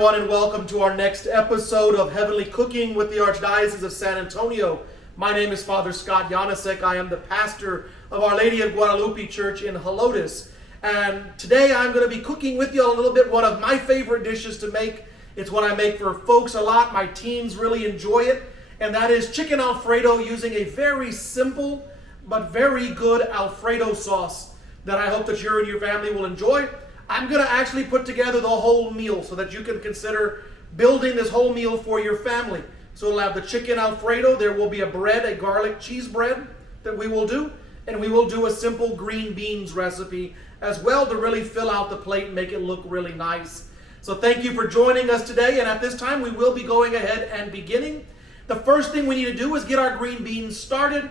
everyone, and welcome to our next episode of Heavenly Cooking with the Archdiocese of San Antonio. My name is Father Scott Janysek. I am the pastor of Our Lady of Guadalupe Church in Helotes. And today I'm going to be cooking with you a little bit one of my favorite dishes to make. It's what I make for folks a lot. My teens really enjoy it. And that is chicken Alfredo using a very simple but very good Alfredo sauce that I hope that you and your family will enjoy. I'm going to actually put together the whole meal so that you can consider building this whole meal for your family. So it'll have the chicken Alfredo. There will be a bread, a garlic cheese bread that we will do. And we will do a simple green beans recipe as well to really fill out the plate and make it look really nice. So thank you for joining us today. And at this time, we will be going ahead and beginning. The first thing we need to do is get our green beans started.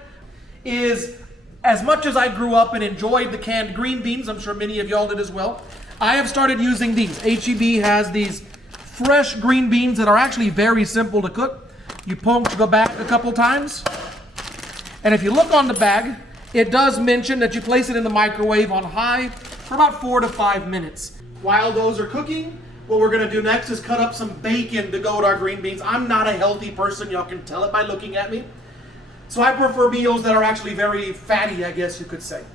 As much as I grew up and enjoyed the canned green beans, I'm sure many of y'all did as well, I have started using these. HEB has these fresh green beans that are actually very simple to cook. You punch the bag a couple times. And if you look on the bag, it does mention that you place it in the microwave on high for about 4 to 5 minutes. While those are cooking, what we're going to do next is cut up some bacon to go with our green beans. I'm not a healthy person. Y'all can tell it by looking at me. So I prefer meals that are actually very fatty, I guess you could say.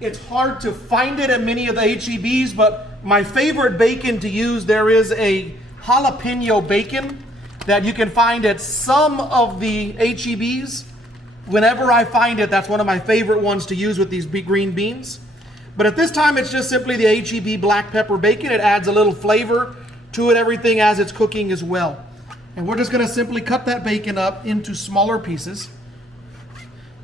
It's hard to find it at many of the HEBs, but my favorite bacon to use, there is a jalapeno bacon that you can find at some of the HEBs. Whenever I find it, that's one of my favorite ones to use with these big green beans. But at this time, it's just simply the HEB black pepper bacon. It adds a little flavor to it, everything as it's cooking as well. And we're just going to simply cut that bacon up into smaller pieces.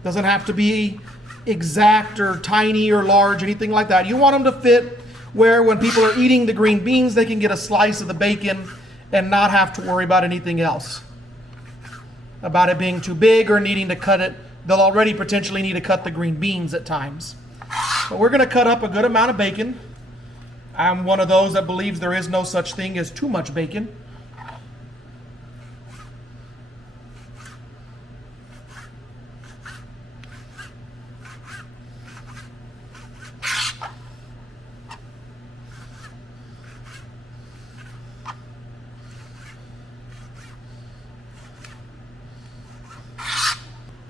Doesn't have to be exact or tiny or large, anything like that. You want them to fit where when people are eating the green beans, they can get a slice of the bacon and not have to worry about anything else. About it being too big or needing to cut it. They'll already potentially need to cut the green beans at times. But we're going to cut up a good amount of bacon. I'm one of those that believes there is no such thing as too much bacon.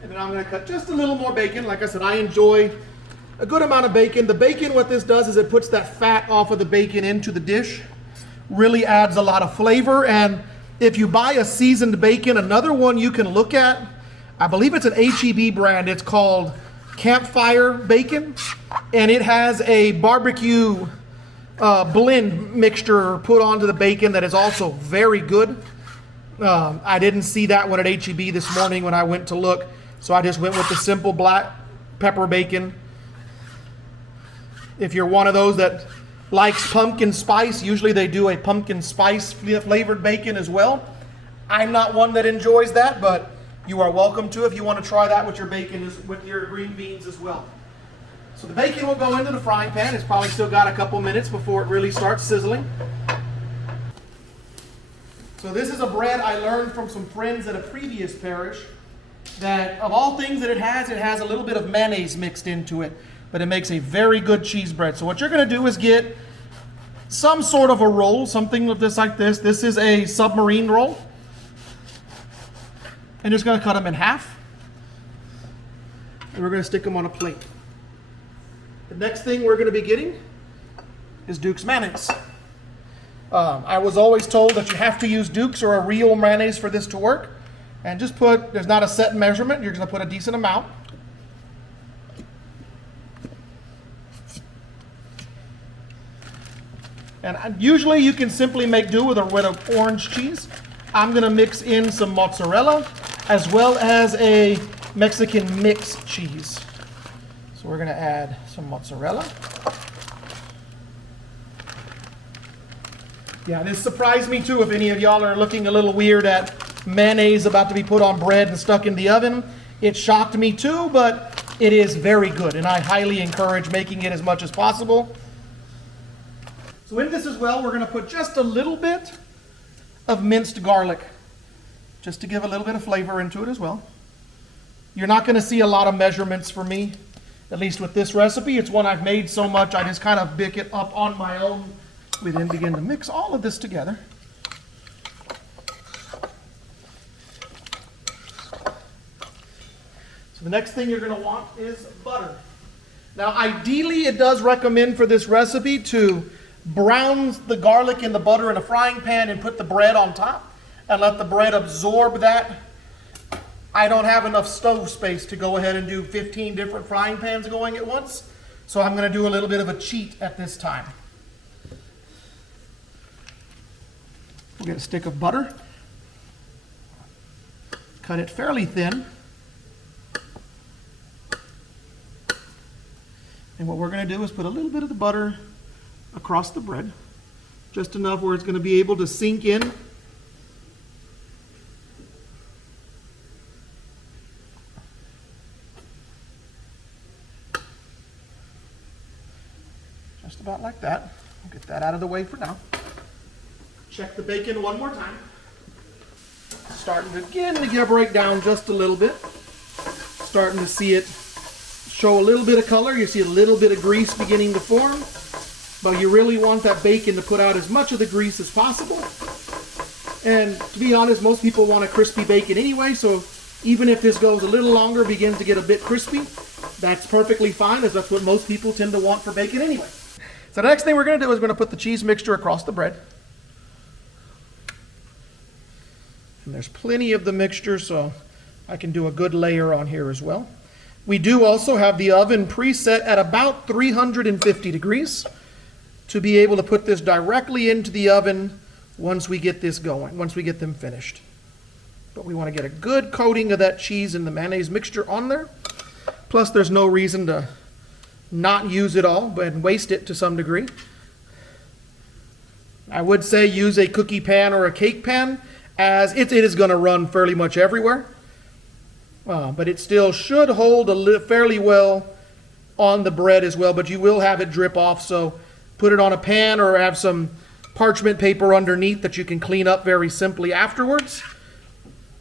And then I'm going to cut just a little more bacon. Like I said, I enjoy a good amount of bacon. The bacon, what this does is it puts that fat off of the bacon into the dish. Really adds a lot of flavor. And if you buy a seasoned bacon, another one you can look at, I believe it's an HEB brand. It's called Campfire Bacon. And it has a barbecue blend mixture put onto the bacon that is also very good. I didn't see that one at HEB this morning when I went to look. So I just went with the simple black pepper bacon. If you're one of those that likes pumpkin spice, usually they do a pumpkin spice flavored bacon as well. I'm not one that enjoys that, but you are welcome to if you want to try that with your bacon, with your green beans as well. So the bacon will go into the frying pan. It's probably still got a couple minutes before it really starts sizzling. So this is a bread I learned from some friends at a previous parish that of all things that it has a little bit of mayonnaise mixed into it, but it makes a very good cheese bread. So what you're going to do is get some sort of a roll, something of this like this. This is a submarine roll. And just going to cut them in half. And we're going to stick them on a plate. The next thing we're going to be getting is Duke's mayonnaise. I was always told that you have to use Duke's or a real mayonnaise for this to work. And just there's not a set measurement, you're going to put a decent amount. And usually you can simply make do with a orange cheese. I'm going to mix in some mozzarella as well as a Mexican mixed cheese. So we're going to add some mozzarella. Yeah, this surprised me too if any of y'all are looking a little weird at mayonnaise about to be put on bread and stuck in the oven. It shocked me too, but it is very good, and I highly encourage making it as much as possible. So in this as well, we're going to put just a little bit of minced garlic, just to give a little bit of flavor into it as well. You're not going to see a lot of measurements for me, at least with this recipe. It's one I've made so much, I just kind of pick it up on my own. We then begin to mix all of this together. The next thing you're going to want is butter. Now, ideally, it does recommend for this recipe to brown the garlic in the butter in a frying pan and put the bread on top and let the bread absorb that. I don't have enough stove space to go ahead and do 15 different frying pans going at once, so I'm going to do a little bit of a cheat at this time. We'll get a stick of butter, cut it fairly thin, and what we're going to do is put a little bit of the butter across the bread, just enough where it's going to be able to sink in. Just about like that. We'll get that out of the way for now. Check the bacon one more time. Starting to begin to get a breakdown just a little bit. Starting to see it show a little bit of color. You see a little bit of grease beginning to form. But you really want that bacon to put out as much of the grease as possible. And to be honest, most people want a crispy bacon anyway, so even if this goes a little longer, begins to get a bit crispy, that's perfectly fine, as that's what most people tend to want for bacon anyway. So the next thing we're going to do is we're going to put the cheese mixture across the bread. And there's plenty of the mixture, so I can do a good layer on here as well. We do also have the oven preset at about 350 degrees to be able to put this directly into the oven once we get this going, once we get them finished. But we want to get a good coating of that cheese and the mayonnaise mixture on there. Plus, there's no reason to not use it all and waste it to some degree. I would say use a cookie pan or a cake pan, as it is going to run fairly much everywhere. But it still should hold fairly well on the bread as well, but you will have it drip off, so put it on a pan or have some parchment paper underneath that you can clean up very simply afterwards.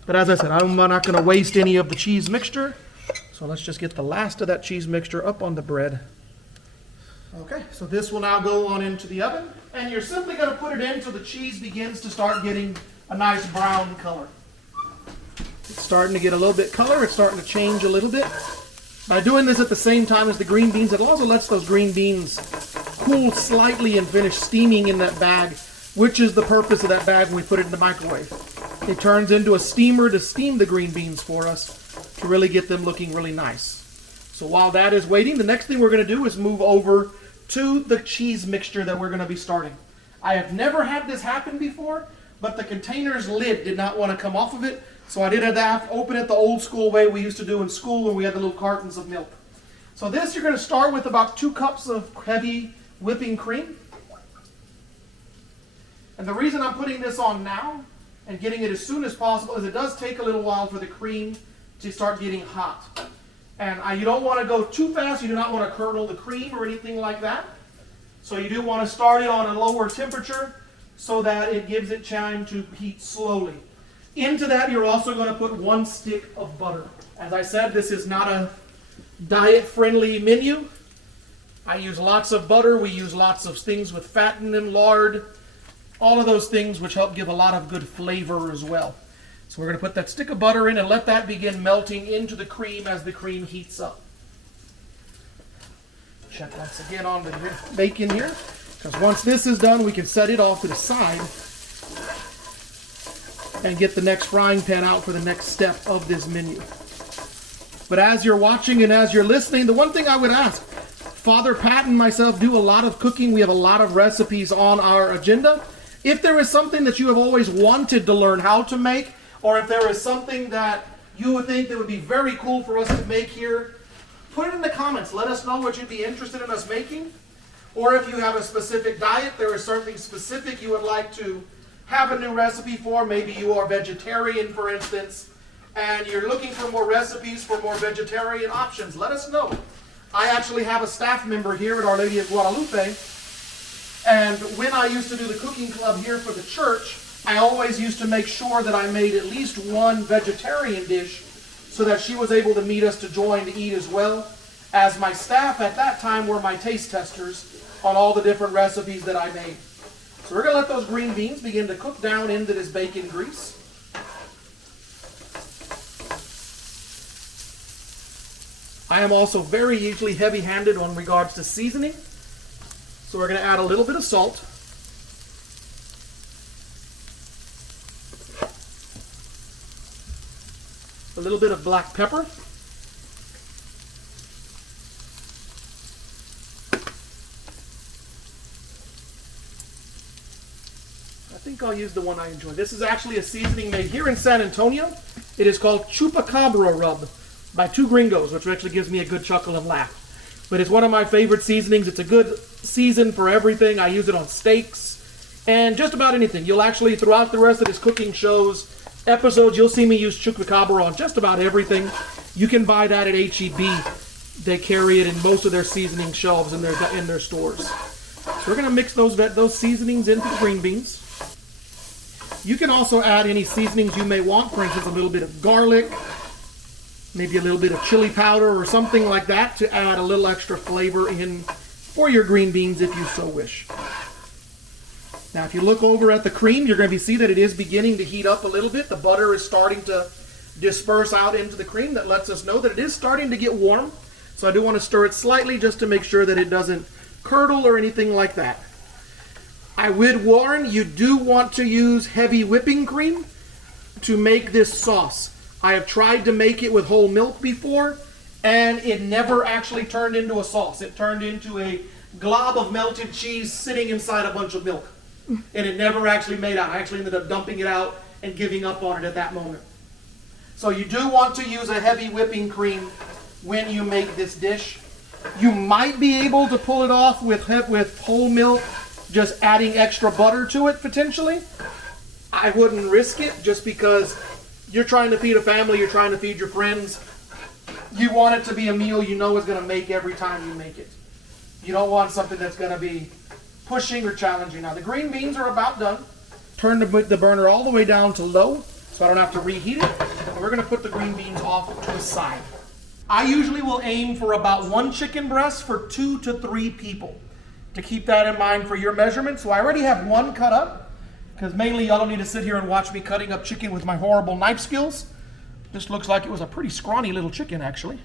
But as I said, I'm not going to waste any of the cheese mixture, so let's just get the last of that cheese mixture up on the bread. Okay, so this will now go on into the oven, and you're simply going to put it in until the cheese begins to start getting a nice brown color. It's starting to get a little bit color, it's starting to change a little bit. By doing this at the same time as the green beans, it also lets those green beans cool slightly and finish steaming in that bag, which is the purpose of that bag when we put it in the microwave. It turns into a steamer to steam the green beans for us to really get them looking really nice. So while that is waiting, the next thing we're going to do is move over to the cheese mixture that we're going to be starting. I have never had this happen before, but the container's lid did not want to come off of it, so I did have to open it the old school way we used to do in school when we had the little cartons of milk. So this, you're going to start with about 2 cups of heavy whipping cream. And the reason I'm putting this on now and getting it as soon as possible is it does take a little while for the cream to start getting hot. And you don't want to go too fast. You do not want to curdle the cream or anything like that. So you do want to start it on a lower temperature so that it gives it time to heat slowly. Into that, you're also going to put 1 stick of butter. As I said, this is not a diet-friendly menu. I use lots of butter. We use lots of things with fat in them, lard, all of those things which help give a lot of good flavor as well. So we're going to put that stick of butter in and let that begin melting into the cream as the cream heats up. Check once again on the bacon here, because once this is done, we can set it off to the side and get the next frying pan out for the next step of this menu. But as you're watching and as you're listening, the one thing I would ask, Father Pat and myself do a lot of cooking. We have a lot of recipes on our agenda. If there is something that you have always wanted to learn how to make, or if there is something that you would think that would be very cool for us to make here, put it in the comments. Let us know what you'd be interested in us making. Or if you have a specific diet, there is something specific you would like to have a new recipe for. Maybe you are vegetarian, for instance, and you're looking for more recipes for more vegetarian options. Let us know. I actually have a staff member here at Our Lady of Guadalupe, and when I used to do the cooking club here for the church, I always used to make sure that I made at least 1 vegetarian dish so that she was able to meet us to join to eat as well, as my staff at that time were my taste testers on all the different recipes that I made. So we're going to let those green beans begin to cook down into this bacon grease. I am also very usually heavy-handed on regards to seasoning. So we're going to add a little bit of salt. A little bit of black pepper. I think I'll use the one I enjoy. This is actually a seasoning made here in San Antonio. It is called Chupacabra Rub by two gringos, which actually gives me a good chuckle and laugh. But it's one of my favorite seasonings. It's a good season for everything. I use it on steaks and just about anything. You'll actually, throughout the rest of this cooking shows, episodes, you'll see me use Chupacabra on just about everything. You can buy that at H-E-B. They carry it in most of their seasoning shelves in their stores. So we're going to mix those seasonings into the green beans. You can also add any seasonings you may want. For instance, a little bit of garlic, maybe a little bit of chili powder or something like that to add a little extra flavor in for your green beans if you so wish. Now, if you look over at the cream, you're going to see that it is beginning to heat up a little bit. The butter is starting to disperse out into the cream. That lets us know that it is starting to get warm. So I do want to stir it slightly just to make sure that it doesn't curdle or anything like that. I would warn, you do want to use heavy whipping cream to make this sauce. I have tried to make it with whole milk before, and it never actually turned into a sauce. It turned into a glob of melted cheese sitting inside a bunch of milk. And it never actually made out. I actually ended up dumping it out and giving up on it at that moment. So you do want to use a heavy whipping cream when you make this dish. You might be able to pull it off with whole milk, just adding extra butter to it potentially. I wouldn't risk it just because you're trying to feed a family, you're trying to feed your friends. You want it to be a meal you know is going to make every time you make it. You don't want something that's going to be pushing or challenging. Now the green beans are about done. Turn the burner all the way down to low so I don't have to reheat it. And we're going to put the green beans off to the side. I usually will aim for about 1 chicken breast for 2 to 3 people. To keep that in mind for your measurement. So I already have 1 cut up, because mainly y'all don't need to sit here and watch me cutting up chicken with my horrible knife skills. This looks like it was a pretty scrawny little chicken actually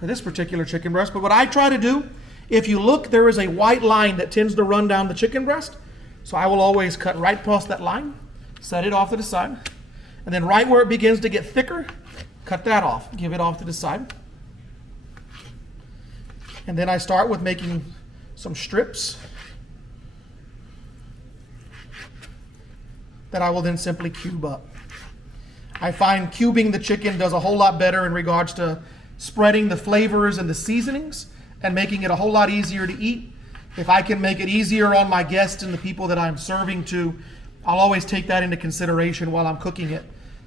for this particular chicken breast. But what I try to do, if you look, there is a white line that tends to run down the chicken breast. So I will always cut right past that line, set it off to the side, and then right where it begins to get thicker, cut that off, give it off to the side. And then I start with making some strips that I will then simply cube up. I find cubing the chicken does a whole lot better in regards to spreading the flavors and the seasonings and making it a whole lot easier to eat. If I can make it easier on my guests and the people that I'm serving to, I'll always take that into consideration while I'm cooking it.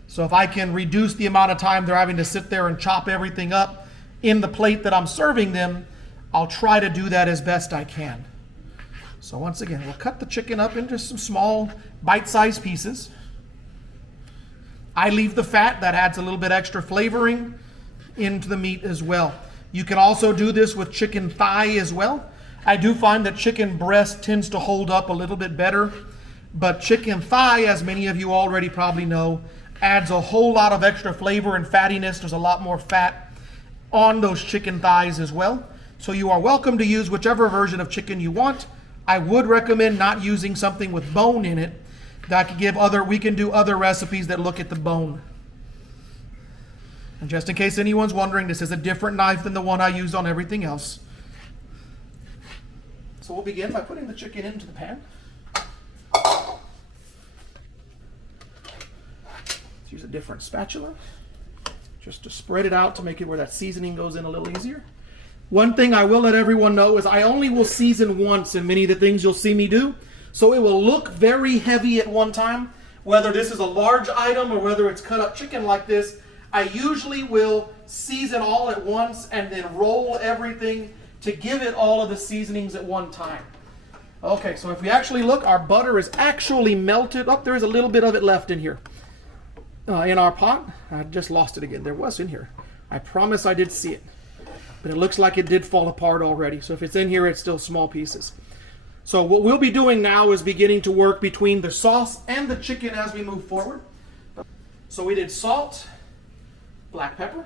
So if I can reduce the amount of time they're having to sit there and chop everything up in the plate that I'm serving them, I'll try to do that as best I can. So once again, we'll cut the chicken up into some small bite-sized pieces. I leave the fat. That adds a little bit extra flavoring into the meat as well. You can also do this with chicken thigh as well. I do find that chicken breast tends to hold up a little bit better, but chicken thigh, as many of you already probably know, adds a whole lot of extra flavor and fattiness. There's a lot more fat on those chicken thighs as well. So you are welcome to use whichever version of chicken you want. I would recommend not using something with bone in it. That could give we can do other recipes that look at the bone. And just in case anyone's wondering, this is a different knife than the one I use on everything else. So we'll begin by putting the chicken into the pan. Let's use a different spatula just to spread it out to make it where that seasoning goes in a little easier. One thing I will let everyone know is I only will season once in many of the things you'll see me do. So it will look very heavy at one time, whether this is a large item or whether it's cut up chicken like this. I usually will season all at once and then roll everything to give it all of the seasonings at one time. Okay, so if we actually look, our butter is actually melted. Oh, there is a little bit of it left in here. In our pot. I just lost it again. There was in here. I promise I did see it. But it looks like it did fall apart already. So if it's in here, it's still small pieces. So what we'll be doing now is beginning to work between the sauce and the chicken as we move forward. So we did salt, black pepper.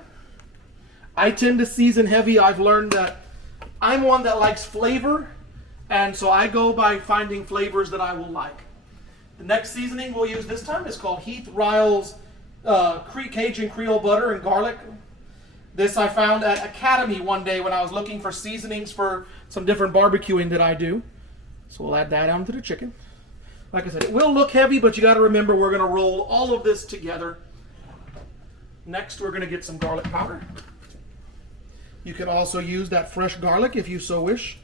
I tend to season heavy. I've learned that I'm one that likes flavor, and so I go by finding flavors that I will like. The next seasoning we'll use this time is called Heath Ryle's Cajun Creole Butter and Garlic. This I found at Academy one day when I was looking for seasonings for some different barbecuing that I do. So we'll add that onto the chicken. Like I said, it will look heavy, but you got to remember we're going to roll all of this together. Next, we're going to get some garlic powder. You can also use that fresh garlic if you so wish.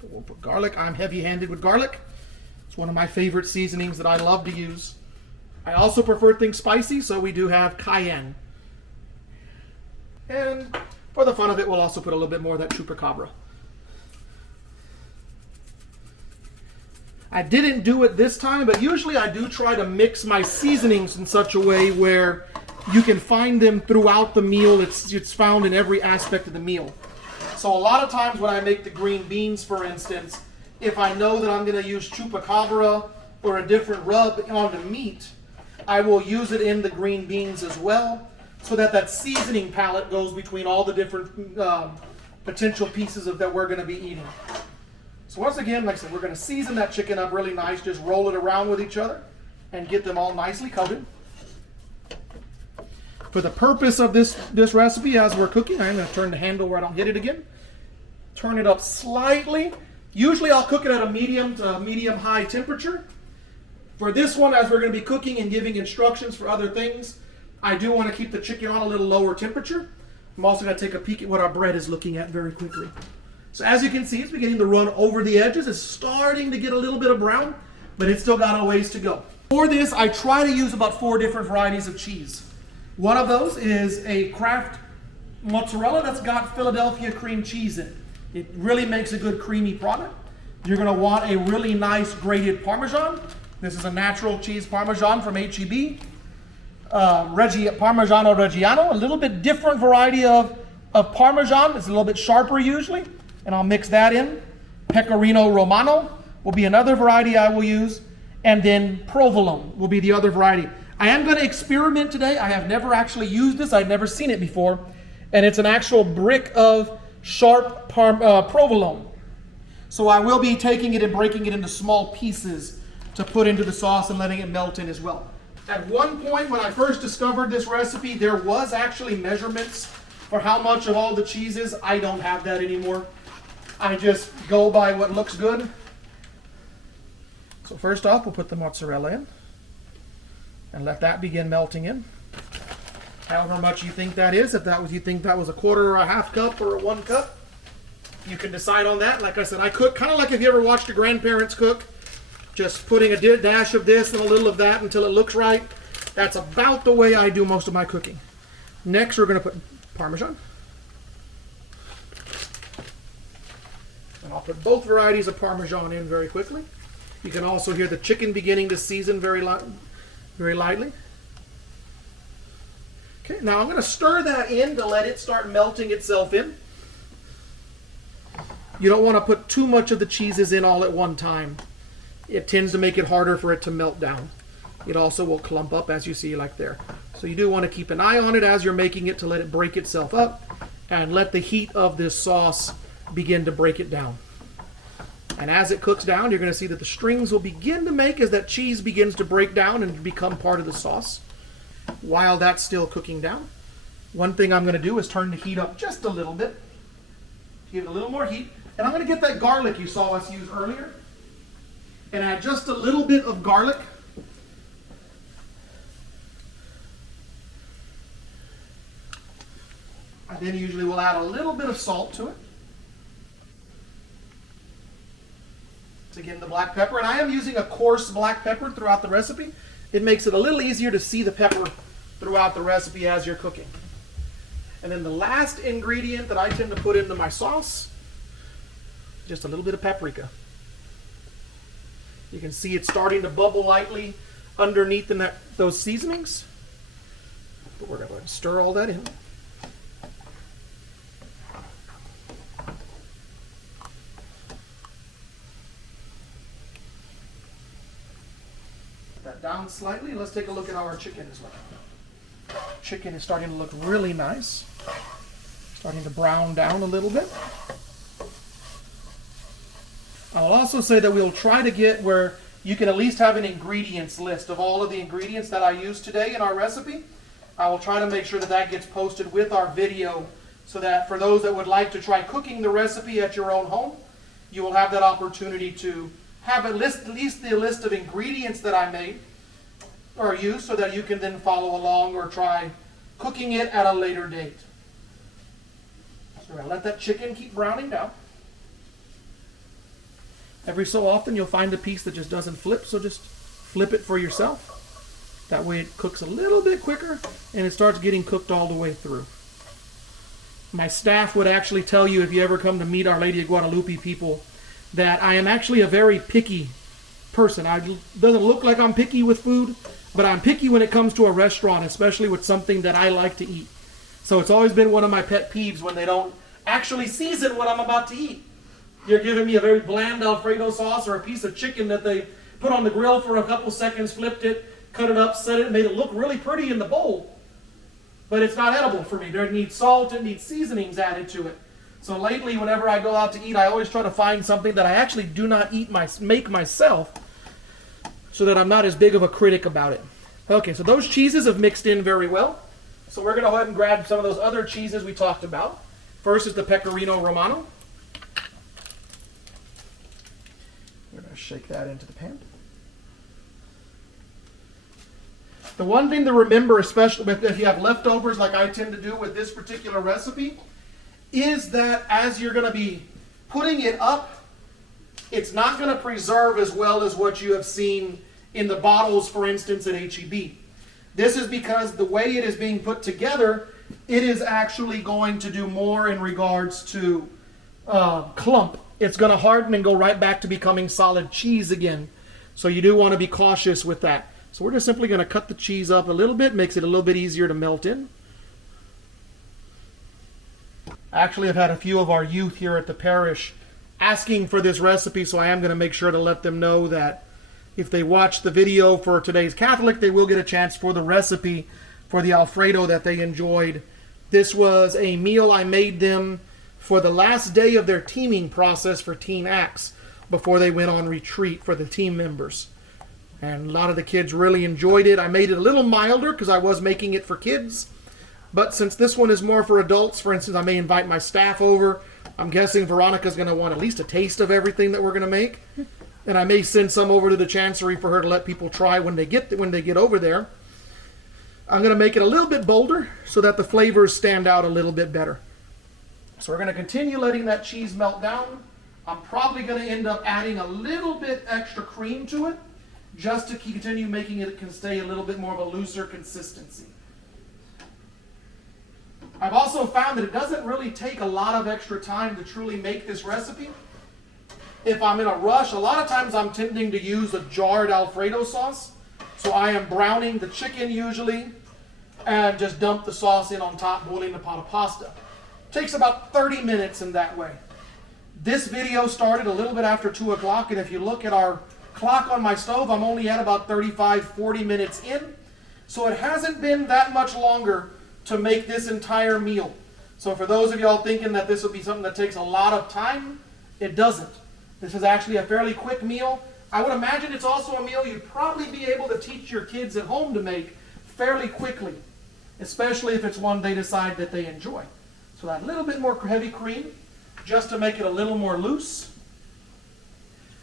But we'll put garlic. I'm heavy-handed with garlic. It's one of my favorite seasonings that I love to use. I also prefer things spicy, so we do have cayenne. And for the fun of it, we'll also put a little bit more of that Chupacabra. I didn't do it this time, but usually I do try to mix my seasonings in such a way where you can find them throughout the meal. It's found in every aspect of the meal. So a lot of times when I make the green beans, for instance, if I know that I'm going to use Chupacabra or a different rub on the meat, I will use it in the green beans as well, so that that seasoning palette goes between all the different potential pieces of that we're going to be eating. So once again, like I said, we're going to season that chicken up really nice. Just roll it around with each other and get them all nicely coated. For the purpose of this recipe, as we're cooking, I'm going to turn the handle where I don't hit it again. Turn it up slightly. Usually I'll cook it at a medium to medium-high temperature. For this one, as we're going to be cooking and giving instructions for other things, I do want to keep the chicken on a little lower temperature. I'm also going to take a peek at what our bread is looking at very quickly. So as you can see, it's beginning to run over the edges. It's starting to get a little bit of brown, but it's still got a ways to go. For this, I try to use about 4 different varieties of cheese. One of those is a Kraft mozzarella that's got Philadelphia cream cheese in it. It really makes a good creamy product. You're going to want a really nice grated Parmesan. This is a natural cheese Parmesan from H-E-B. Parmigiano Reggiano, a little bit different variety of Parmesan. It's a little bit sharper usually, and I'll mix that in. Pecorino Romano will be another variety I will use, and then Provolone will be the other variety. I am going to experiment today. I have never actually used this. I've never seen it before, and it's an actual brick of sharp provolone. So I will be taking it and breaking it into small pieces to put into the sauce and letting it melt in as well. At one point when I first discovered this recipe, there was actually measurements for how much of all the cheeses. I don't have that anymore. I just go by what looks good. So first off, we'll put the mozzarella in and let that begin melting in. However much you think that is, if you think that was a quarter or a half cup or a 1 cup, you can decide on that. Like I said, I cook kind of like if you ever watched your grandparents cook, just putting a dash of this and a little of that until it looks right. That's about the way I do most of my cooking. Next, we're going to put Parmesan. And I'll put both varieties of Parmesan in very quickly. You can also hear the chicken beginning to season very lightly. Okay, now I'm going to stir that in to let it start melting itself in. You don't want to put too much of the cheeses in all at one time. It tends to make it harder for it to melt down. It also will clump up, as you see like there. So you do want to keep an eye on it as you're making it to let it break itself up and let the heat of this sauce begin to break it down. And as it cooks down, you're going to see that the strings will begin to make as that cheese begins to break down and become part of the sauce. While that's still cooking down, one thing I'm going to do is turn the heat up just a little bit. Give it a little more heat. And I'm going to get that garlic you saw us use earlier and add just a little bit of garlic. And then usually we'll add a little bit of salt to it. Again, the black pepper, and I am using a coarse black pepper throughout the recipe. It makes it a little easier to see the pepper throughout the recipe as you're cooking. And then the last ingredient that I tend to put into my sauce, just a little bit of paprika. You can see it starting to bubble lightly underneath in those seasonings. But we're going to go ahead and stir all that in. Down slightly. Let's take a look at how our chicken is looking. Chicken is starting to look really nice. Starting to brown down a little bit. I will also say that we'll try to get where you can at least have an ingredients list of all of the ingredients that I used today in our recipe. I will try to make sure that that gets posted with our video so that for those that would like to try cooking the recipe at your own home, you will have that opportunity to have at least the list of ingredients that I made or used so that you can then follow along or try cooking it at a later date. So we're going to let that chicken keep browning down. Every so often you'll find a piece that just doesn't flip, so just flip it for yourself. That way it cooks a little bit quicker and it starts getting cooked all the way through. My staff would actually tell you, if you ever come to meet Our Lady of Guadalupe people, that I am actually a very picky person. It doesn't look like I'm picky with food, but I'm picky when it comes to a restaurant, especially with something that I like to eat. So it's always been one of my pet peeves when they don't actually season what I'm about to eat. You're giving me a very bland Alfredo sauce or a piece of chicken that they put on the grill for a couple seconds, flipped it, cut it up, set it, made it look really pretty in the bowl. But it's not edible for me. There needs salt, it needs seasonings added to it. So lately, whenever I go out to eat, I always try to find something that I actually do not make myself, so that I'm not as big of a critic about it. Okay, so those cheeses have mixed in very well. So we're going to go ahead and grab some of those other cheeses we talked about. First is the Pecorino Romano. We're going to shake that into the pan. The one thing to remember, especially if you have leftovers like I tend to do with this particular recipe, is that as you're going to be putting it up, it's not going to preserve as well as what you have seen in the bottles, for instance, at H-E-B. This is because the way it is being put together, it is actually going to do more in regards to clump. It's going to harden and go right back to becoming solid cheese again. So you do want to be cautious with that. So we're just simply going to cut the cheese up a little bit, makes it a little bit easier to melt in. Actually, I've had a few of our youth here at the parish asking for this recipe, so I am going to make sure to let them know that if they watch the video for today's Catholic, they will get a chance for the recipe for the Alfredo that they enjoyed. This was a meal I made them for the last day of their teaming process for Teen Acts before they went on retreat for the team members. And a lot of the kids really enjoyed it. I made it a little milder because I was making it for kids. But since this one is more for adults, for instance, I may invite my staff over. I'm guessing Veronica's going to want at least a taste of everything that we're going to make. And I may send some over to the chancery for her to let people try when they get over there. I'm going to make it a little bit bolder so that the flavors stand out a little bit better. So we're going to continue letting that cheese melt down. I'm probably going to end up adding a little bit extra cream to it, just to continue making it can stay a little bit more of a looser consistency. I've also found that it doesn't really take a lot of extra time to truly make this recipe. If I'm in a rush, a lot of times I'm tending to use a jarred Alfredo sauce. So I am browning the chicken usually and just dump the sauce in on top, boiling the pot of pasta. It takes about 30 minutes in that way. This video started a little bit after 2 o'clock, and if you look at our clock on my stove, I'm only at about 35-40 minutes in. So it hasn't been that much longer to make this entire meal. So for those of y'all thinking that this will be something that takes a lot of time, it doesn't. This is actually a fairly quick meal. I would imagine it's also a meal you'd probably be able to teach your kids at home to make fairly quickly, especially if it's one they decide that they enjoy. So that little bit more heavy cream, just to make it a little more loose.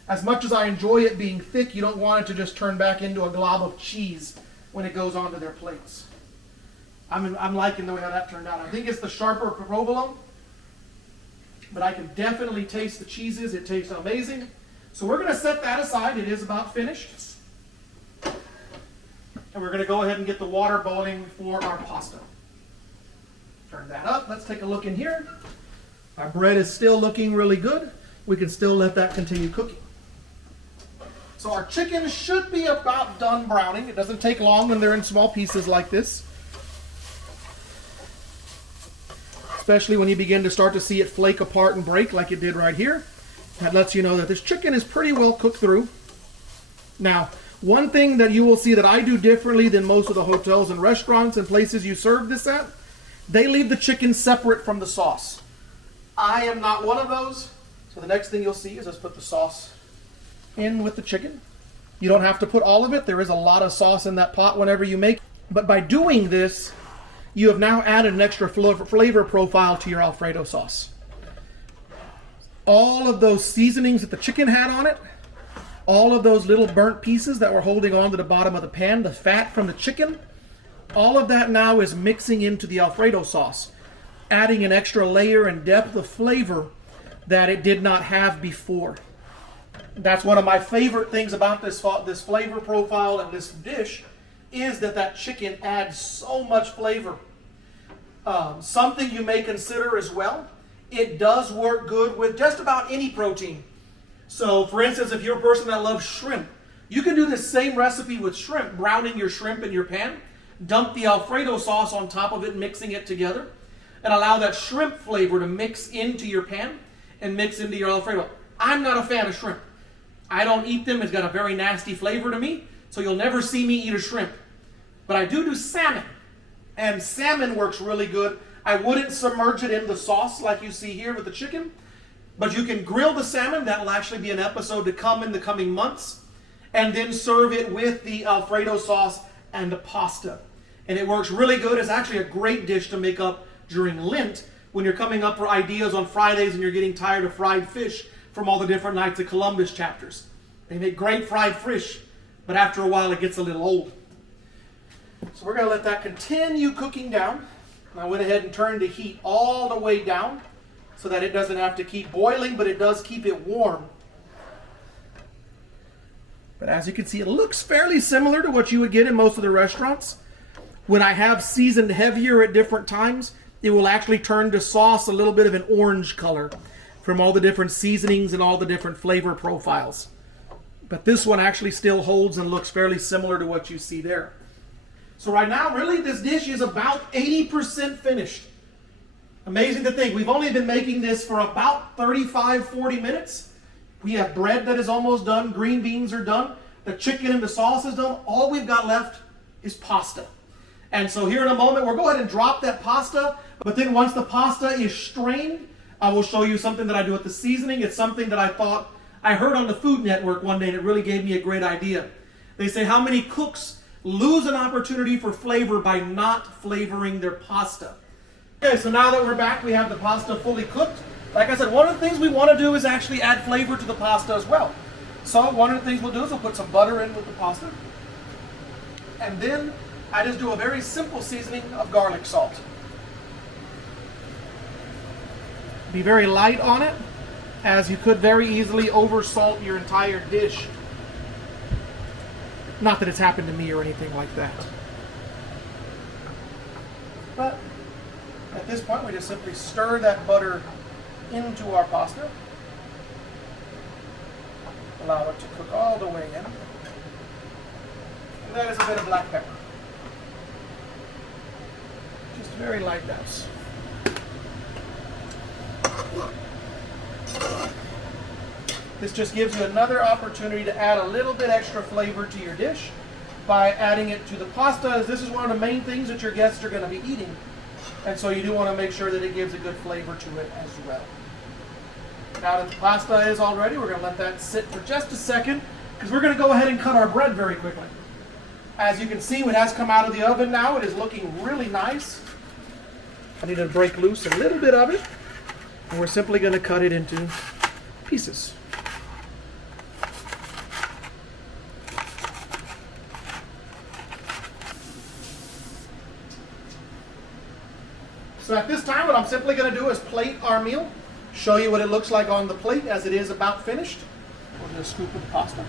As much as I enjoy it being thick, you don't want it to just turn back into a glob of cheese when it goes onto their plates. I'm liking the way how that turned out. I think it's the sharper provolone, but I can definitely taste the cheeses. It tastes amazing. So we're going to set that aside. It is about finished. And we're going to go ahead and get the water boiling for our pasta. Turn that up. Let's take a look in here. Our bread is still looking really good. We can still let that continue cooking. So our chicken should be about done browning. It doesn't take long when they're in small pieces like this. Especially when you begin to start to see it flake apart and break like it did right here. That lets you know that this chicken is pretty well cooked through. Now, one thing that you will see that I do differently than most of the hotels and restaurants and places you serve this at, they leave the chicken separate from the sauce. I am not one of those. So the next thing you'll see is let's put the sauce in with the chicken. You don't have to put all of it. There is a lot of sauce in that pot whenever you make. But by doing this, you have now added an extra flavor profile to your Alfredo sauce. All of those seasonings that the chicken had on it, all of those little burnt pieces that were holding on to the bottom of the pan, the fat from the chicken, all of that now is mixing into the Alfredo sauce, adding an extra layer and depth of flavor that it did not have before. That's one of my favorite things about this flavor profile and this dish, is that chicken adds so much flavor. Something you may consider as well, it does work good with just about any protein. So for instance, if you're a person that loves shrimp, you can do this same recipe with shrimp, browning your shrimp in your pan, dump the Alfredo sauce on top of it, mixing it together, and allow that shrimp flavor to mix into your pan and mix into your Alfredo. I'm not a fan of shrimp. I don't eat them. It's got a very nasty flavor to me, so you'll never see me eat a shrimp. But I do salmon, and salmon works really good. I wouldn't submerge it in the sauce like you see here with the chicken, but you can grill the salmon. That will actually be an episode to come in the coming months, and then serve it with the Alfredo sauce and the pasta. And it works really good. It's actually a great dish to make up during Lent when you're coming up for ideas on Fridays and you're getting tired of fried fish from all the different Knights of Columbus chapters. They make great fried fish, but after a while it gets a little old. So we're going to let that continue cooking down. And I went ahead and turned the heat all the way down so that it doesn't have to keep boiling, but it does keep it warm. But as you can see, it looks fairly similar to what you would get in most of the restaurants. When I have seasoned heavier at different times, it will actually turn to sauce a little bit of an orange color from all the different seasonings and all the different flavor profiles. But this one actually still holds and looks fairly similar to what you see there. So right now, really, this dish is about 80% finished. Amazing to think. We've only been making this for about 35, 40 minutes. We have bread that is almost done. Green beans are done. The chicken and the sauce is done. All we've got left is pasta. And so here in a moment, we'll go ahead and drop that pasta. But then once the pasta is strained, I will show you something that I do with the seasoning. It's something that I heard on the Food Network one day, and it really gave me a great idea. They say how many cooks lose an opportunity for flavor by not flavoring their pasta. Okay, so now that we're back, we have the pasta fully cooked. Like I said, one of the things we want to do is actually add flavor to the pasta as well. So one of the things we'll do is we'll put some butter in with the pasta. And then I just do a very simple seasoning of garlic salt. Be very light on it, as you could very easily over salt your entire dish. Not that it's happened to me or anything like that. But at this point, we just simply stir that butter into our pasta. Allow it to cook all the way in. And that is a bit of black pepper. Just a very light dose. This just gives you another opportunity to add a little bit extra flavor to your dish by adding it to the pasta, as this is one of the main things that your guests are going to be eating. And so you do want to make sure that it gives a good flavor to it as well. Now that the pasta is all ready, we're going to let that sit for just a second, because we're going to go ahead and cut our bread very quickly. As you can see, it has come out of the oven now. It is looking really nice. I need to break loose a little bit of it, and we're simply going to cut it into pieces. So at this time, what I'm simply going to do is plate our meal, show you what it looks like on the plate as it is about finished. We'll do a scoop of the pasta.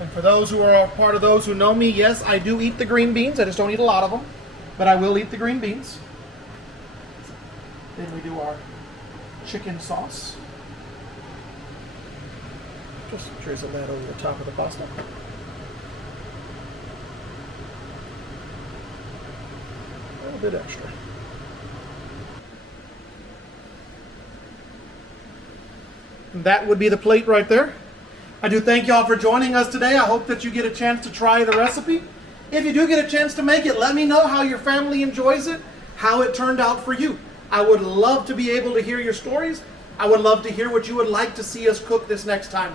And for those who are part of those who know me, yes, I do eat the green beans. I just don't eat a lot of them, but I will eat the green beans. Then we do our chicken sauce. Just drizzle that over the top of the pasta. A little bit extra. And that would be the plate right there. I do thank y'all for joining us today. I hope that you get a chance to try the recipe. If you do get a chance to make it, let me know how your family enjoys it, how it turned out for you. I would love to be able to hear your stories. I would love to hear what you would like to see us cook this next time.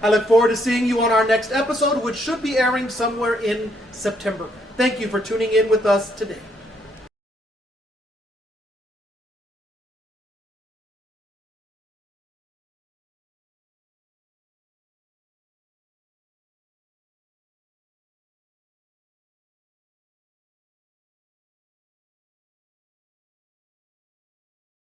I look forward to seeing you on our next episode, which should be airing somewhere in September. Thank you for tuning in with us today.